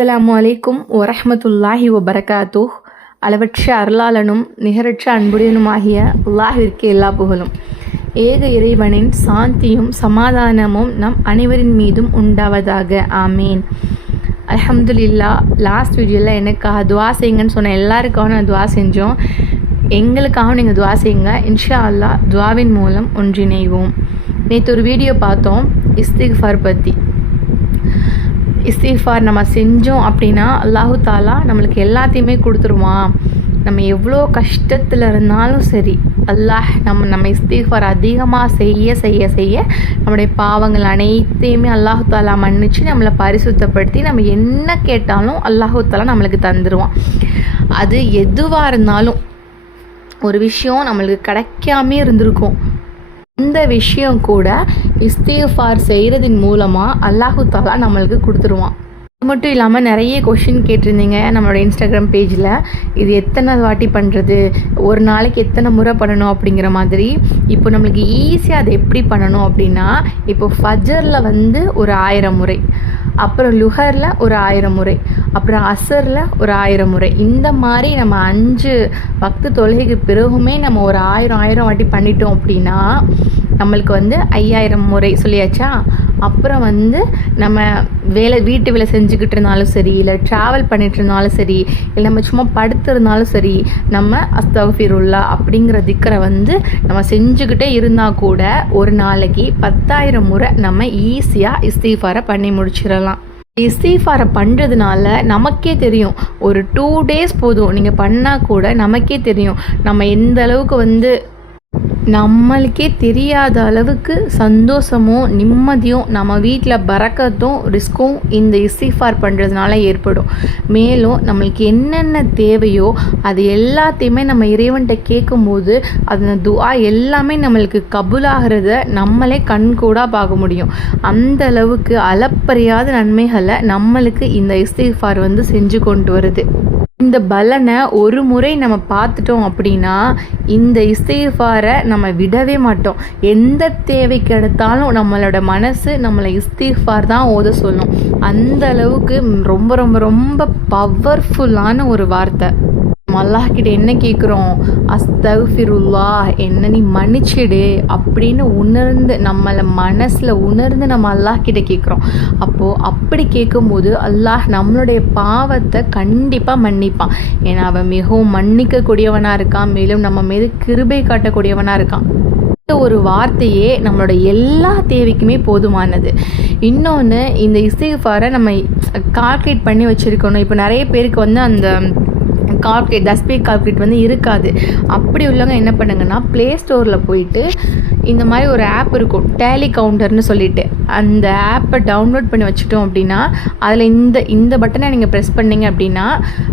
அஸ்ஸலாமு அலைக்கும் வரஹ்மத்துல்லாஹி வபரகாத்துஹ். அளவற்ற அருளாளனும் நிகரற்ற அன்புடையனுமாகிய அல்லாஹ்விற்கு எல்லா புகழும். ஏக இறைவனின் சாந்தியும் சமாதானமும் நம் அனைவரின் மீதும் உண்டாவதாக. ஆமீன். அல்ஹம்துலில்லா. லாஸ்ட் வீடியோவில் எனக்காக துவா செய்யுங்கன்னு சொன்ன எல்லாருக்காகவும் நான் துவா செஞ்சோம். எங்களுக்காகவும் நீங்கள் துவா செய்யுங்க. இன்ஷா அல்லாஹ் துவாவின் மூலம் ஒன்றிணைவோம். நேற்று ஒரு வீடியோ பார்த்தோம் இஸ்திக்ஃபார் பற்றி. இஸ்திக்ஃபார் நம்ம செஞ்சோம் அப்படின்னா அல்லாஹு தாலா நம்மளுக்கு எல்லாத்தையுமே கொடுத்துருவான். நம்ம எவ்வளோ கஷ்டத்தில் இருந்தாலும் சரி, அல்லாஹ் நம்ம இஸ்திக்ஃபார் அதிகமாக செய்ய செய்ய செய்ய நம்முடைய பாவங்கள் அனைத்தையுமே அல்லாஹு தாலா மன்னிச்சு நம்மளை பரிசுத்தப்படுத்தி நம்ம என்ன கேட்டாலும் அல்லாஹு தாலா நம்மளுக்கு தந்துடுவான். அது எதுவாக இருந்தாலும், ஒரு விஷயம் நம்மளுக்கு கிடைக்காமே இருந்திருக்கும், இந்த விஷயம் கூட இஸ்திக்ஃபார் செய்கிறதின் மூலமாக அல்லாஹு தாலா நம்மளுக்கு கொடுத்துருவான். அது மட்டும் இல்லாமல் நிறைய கொஷின் கேட்டிருந்தீங்க நம்மளோட இன்ஸ்டாகிராம் பேஜில். இது எத்தனை வாட்டி பண்ணுறது, ஒரு நாளைக்கு எத்தனை முறை பண்ணணும் அப்படிங்கிற மாதிரி. இப்போ நம்மளுக்கு ஈஸியாக அதை எப்படி பண்ணணும் அப்படின்னா, இப்போ ஃபஜரில் ஒரு 1000 முறை, அப்புறம் லுஹரில் ஒரு 1000 முறை, அப்புறம் அசரில் ஒரு 1000 முறை, இந்த மாதிரி நம்ம 5 வக்து தொழுகைக்கு பிறகுமே நம்ம ஒரு 1000 வாட்டி பண்ணிட்டோம் அப்படின்னா நம்மளுக்கு 5000 முறை சொல்லியாச்சா. அப்புறம் நம்ம வீட்டு வேலை செஞ்சுக்கிட்டு இருந்தாலும் சரி, இல்லை ட்ராவல் பண்ணிட்டு இருந்தாலும் சரி, இல்லை நம்ம சும்மா படுத்திருந்தாலும் சரி, நம்ம அஸ்தக்ஃபிருல்லா அப்படிங்கிற திக்கரை நம்ம செஞ்சுக்கிட்டே இருந்தால் கூட ஒரு நாளைக்கு 10,000 முறை நம்ம ஈஸியாக இஸ்திக்ஃபாரை பண்ணி முடிச்சிடலாம். இஸ்திக்ஃபாரை பண்ணுறதுனால நமக்கே தெரியும், ஒரு 2 days போதும் நீங்கள் பண்ணால் கூட நமக்கே தெரியும் நம்ம எந்த அளவுக்கு நம்மளுக்கே தெரியாத அளவுக்கு சந்தோஷமும் நிம்மதியும் நம்ம வீட்டில் பரக்கத்தும் ரிஸ்க்கும் இந்த இஸ்திக்ஃபார் பண்ணுறதுனால ஏற்படும். மேலும் நம்மளுக்கு என்னென்ன தேவையோ அது எல்லாத்தையுமே நம்ம இறைவன்கிட்ட கேட்கும்போது அந்த துஆ எல்லாமே நம்மளுக்கு கபூலாகிறத நம்மளே கண்கூடாக பார்க்க முடியும். அந்த அளவுக்கு அளப்பறியாத நன்மைகளை நம்மளுக்கு இந்த இஸ்திக்ஃபார் செஞ்சு கொண்டு வருது. இந்த பலனை ஒரு முறை நம்ம பார்த்துட்டோம் அப்படின்னா இந்த இஸ்திக்ஃபாரை நம்ம விடவே மாட்டோம். எந்த தேவைக்கு எடுத்தாலும் நம்மளோட மனசு நம்மளை இஸ்திக்ஃபார் தான் ஓத சொல்லும். அந்த அளவுக்கு ரொம்ப ரொம்ப ரொம்ப பவர்ஃபுல்லான ஒரு வார்த்தை. நம்ம அல்லாஹ்கிட்ட என்ன கேட்குறோம், அஸ்தக்ஃபிருல்லா, என்ன நீ மன்னிச்சிடு அப்படின்னு உணர்ந்து நம்மளை மனசில் உணர்ந்து நம்ம அல்லாஹ்கிட்ட கேட்குறோம். அப்போது அப்படி கேட்கும்போது அல்லாஹ் நம்மளுடைய பாவத்தை கண்டிப்பாக மன்னிப்பான். ஏன்னா அவன் மிகவும் மன்னிக்கக்கூடியவனாக இருக்கான், மேலும் நம்ம மீது கிருபை காட்டக்கூடியவனாக இருக்கான். ஒரு வார்த்தையே நம்மளோட எல்லா தேவைக்குமே போதுமானது. இன்னொன்று, இந்த இஸ்திக்ஃபாரை நம்ம கால்குலேட் பண்ணி வச்சுருக்கணும். இப்போ நிறைய பேருக்கு அந்த கால்குலேட் தஸ்பீக் கால்குலேட் இருக்காது. அப்படி உள்ளவங்க என்ன பண்ணுங்கன்னா, ப்ளே ஸ்டோரில் போயிட்டு இந்த மாதிரி ஒரு ஆப் இருக்கும், டேலி கவுண்டர்னு சொல்லிட்டு, அந்த ஆப்பை டவுன்லோட் பண்ணி வச்சுட்டோம் அப்படின்னா அதில் இந்த பட்டனை நீங்கள் ப்ரெஸ் பண்ணிங்க அப்படின்னா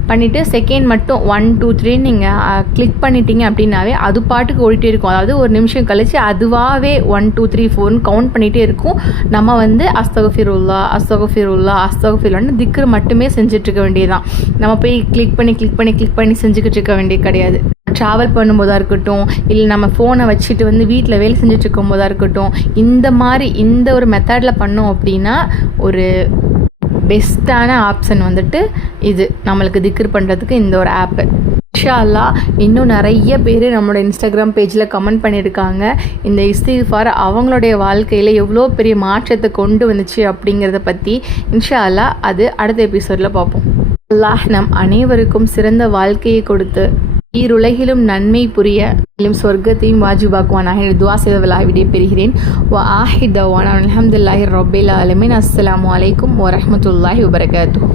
பண்ணிவிட்டு செகண்ட் மட்டும் 1 2 3 நீங்கள் கிளிக் பண்ணிட்டீங்க அப்படின்னாவே அது பாட்டுக்கு ஓடிட்டே இருக்கும். அதாவது ஒரு நிமிஷம் கழித்து அதுவாகவே 1 2 3 4 கவுண்ட் பண்ணிகிட்டே இருக்கும். நம்ம அஸ்தக்ஃபிருல்லா அஸ்தக்ஃபிருல்லா அஸ்தக்ஃபிருல்லான்னு திக்ர் மட்டுமே செஞ்சிட்ருக்க வேண்டியதுதான். நம்ம போய் கிளிக் பண்ணி செஞ்சுக்கிட்டு இருக்க வேண்டியது கிடையாது. ட்ராவல் பண்ணும்போதாக இருக்கட்டும், இல்லை நம்ம ஃபோனை வச்சுட்டு வீட்டில் வேலை செஞ்சுட்டு இருக்கும் போதாக இருக்கட்டும், இந்த ஒரு மெத்தடில் பண்ணோம் அப்படின்னா ஒரு பெஸ்ட்டான ஆப்ஷன் இது நம்மளுக்கு திக்ர் பண்ணுறதுக்கு இந்த ஒரு ஆப்பு. இன்ஷா அல்லாஹ் இன்னும் நிறைய பேர் நம்மளோட இன்ஸ்டாகிராம் பேஜில் கமெண்ட் பண்ணியிருக்காங்க இந்த இஸ்திக்ஃபார் அவங்களுடைய வாழ்க்கையில் எவ்வளோ பெரிய மாற்றத்தை கொண்டு வந்துச்சு அப்படிங்கிறத பற்றி. இன்ஷா அல்லாஹ் அது அடுத்த எபிசோடில் பார்ப்போம். அல்லாஹ் நம் அனைவருக்கும் சிறந்த வாழ்க்கையை கொடுத்து ஈருலகிலும் நன்மை புரிய மேலும் சொர்க்கத்தையும் வாஜிபாக்குவானாக என்று துஆ செய்தவளாக விடை பெறுகிறேன். வ ஆஹிர் தவானா அல்ஹம்துலில்லாஹி ரப்பில் ஆலமீன். அஸ்ஸலாமு அலைக்கும் வரஹ்மத்துல்லாஹி வபரகாத்துஹு.